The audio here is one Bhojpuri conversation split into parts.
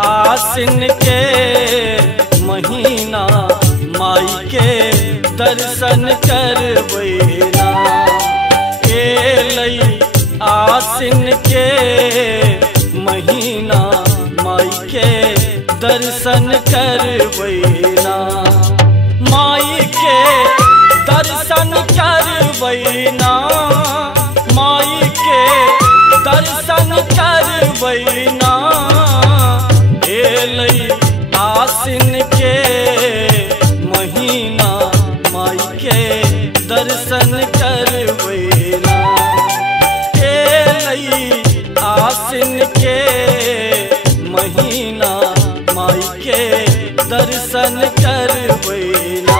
आसिन के महीना माई के दर्शन करबैना। एलै आसिन के महीना माई के दर्शन करबैना। माई के दर्शन करबैना, माई के दर्शन करबैना। एलै आसिन के महीना माई के दर्शन करबैना। एलै आसिन के महीना माई के दर्शन करबैना।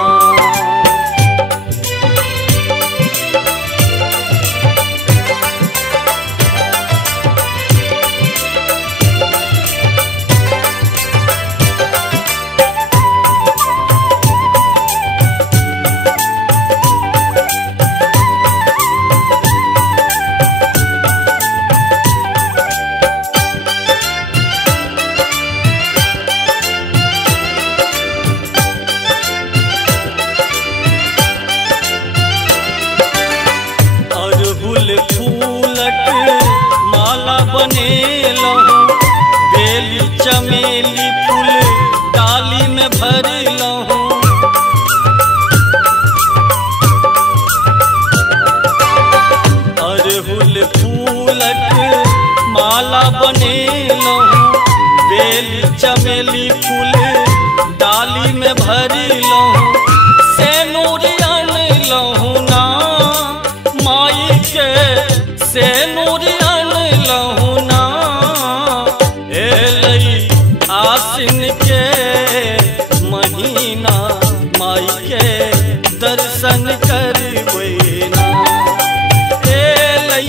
फूलक माला बनेलहूँ, बेली चमेली फूल डाली में भरलहूँ। अरहुल फूलक माला बनेलहूँ, बेली चमेली फूल डाली में भरलहूँ। सेनुर अनलहूँ ना माई के, सेनुर अनलहूँ ना। एलै आसिन के महीना माई के दर्शन करबैना। एलै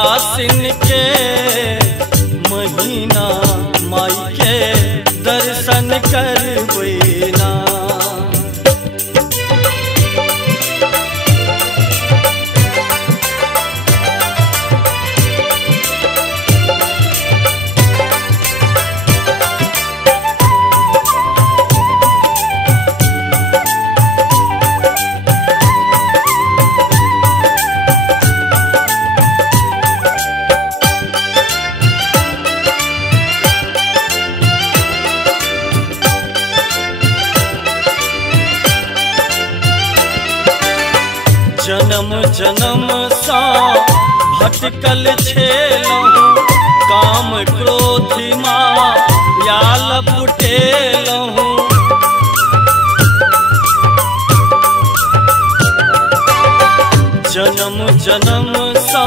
आसिन के महीना माई के दर्शन करबैना। जन्म जन्म सा भटकल छेलहूँ, काम क्रोध माया लपटेलहूँ। जन्म जन्म सा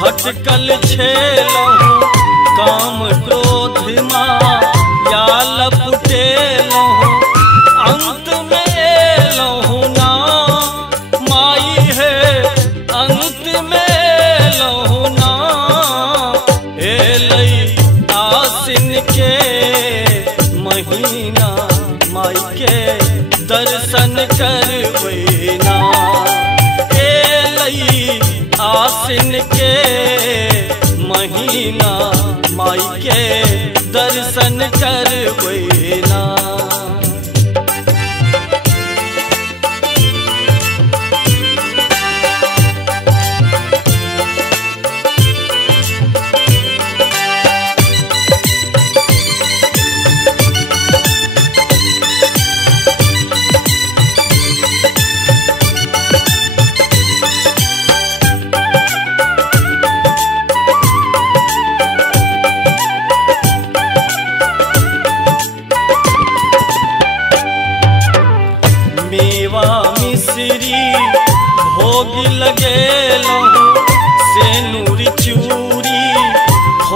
भटकल छेलहूँ, काम क्रोध माया लपटेलहूँ। अंत में एलहूँ ना माई है, अंत में एलहूँ ना। एलै आसिन के महीना माई के दर्शन करबैना। एलै आसिन के महीना माई के दर्शन करबैना।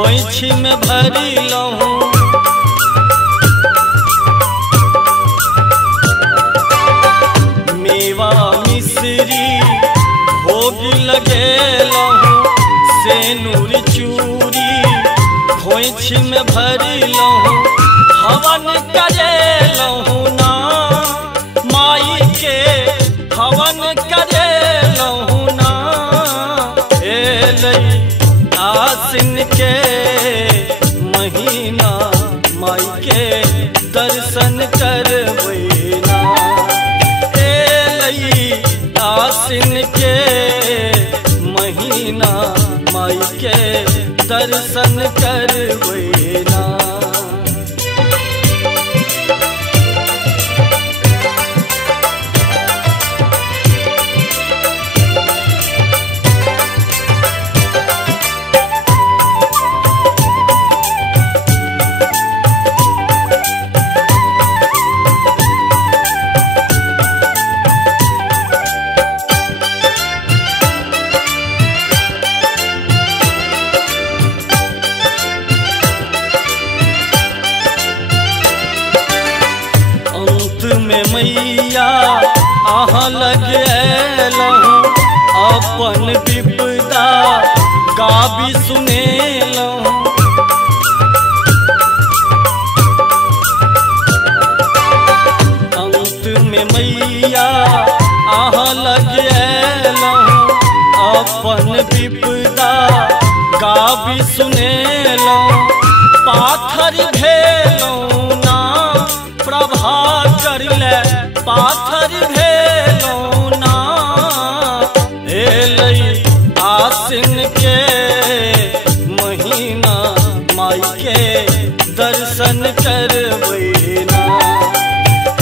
खोइछी में भरी लहूँ। मेवा मिश्री भोग लगे लहूँ, सेनुर चूरी खोइछी में भरी लहूँ। हवन करे लहूँ ना माई के, हवन करे लहूँ ना। एलई आसिन के महीना, माई के दर्शन करवैना। एलई आसिन के महीना, माई के दर्शन करवैना। में मैया अहाँ लग लहूँ, अपन विपदा गाबी सुनेलहूँ। अंत में मैया अहाँ लग लहूँ, अपन विपदा गाबी सुनेलहूँ। पाथर भेलहूँ ना प्रभा करले, पाथर भेलहूँ ना। एलई आसिन के महीना, माई के दर्शन करवैना।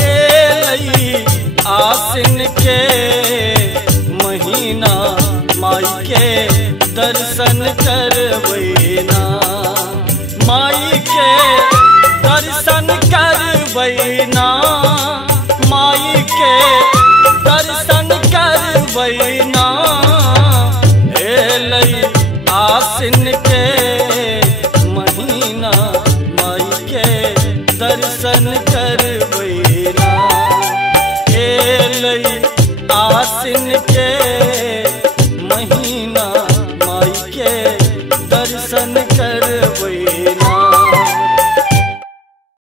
एलई आसिन के महीना, माई के दर्शन करवैना। माई के दर्शन करवैना, माई के दर्शन करवैना। एलई आसिन के महीना, माई के दर्शन करवैना। एलई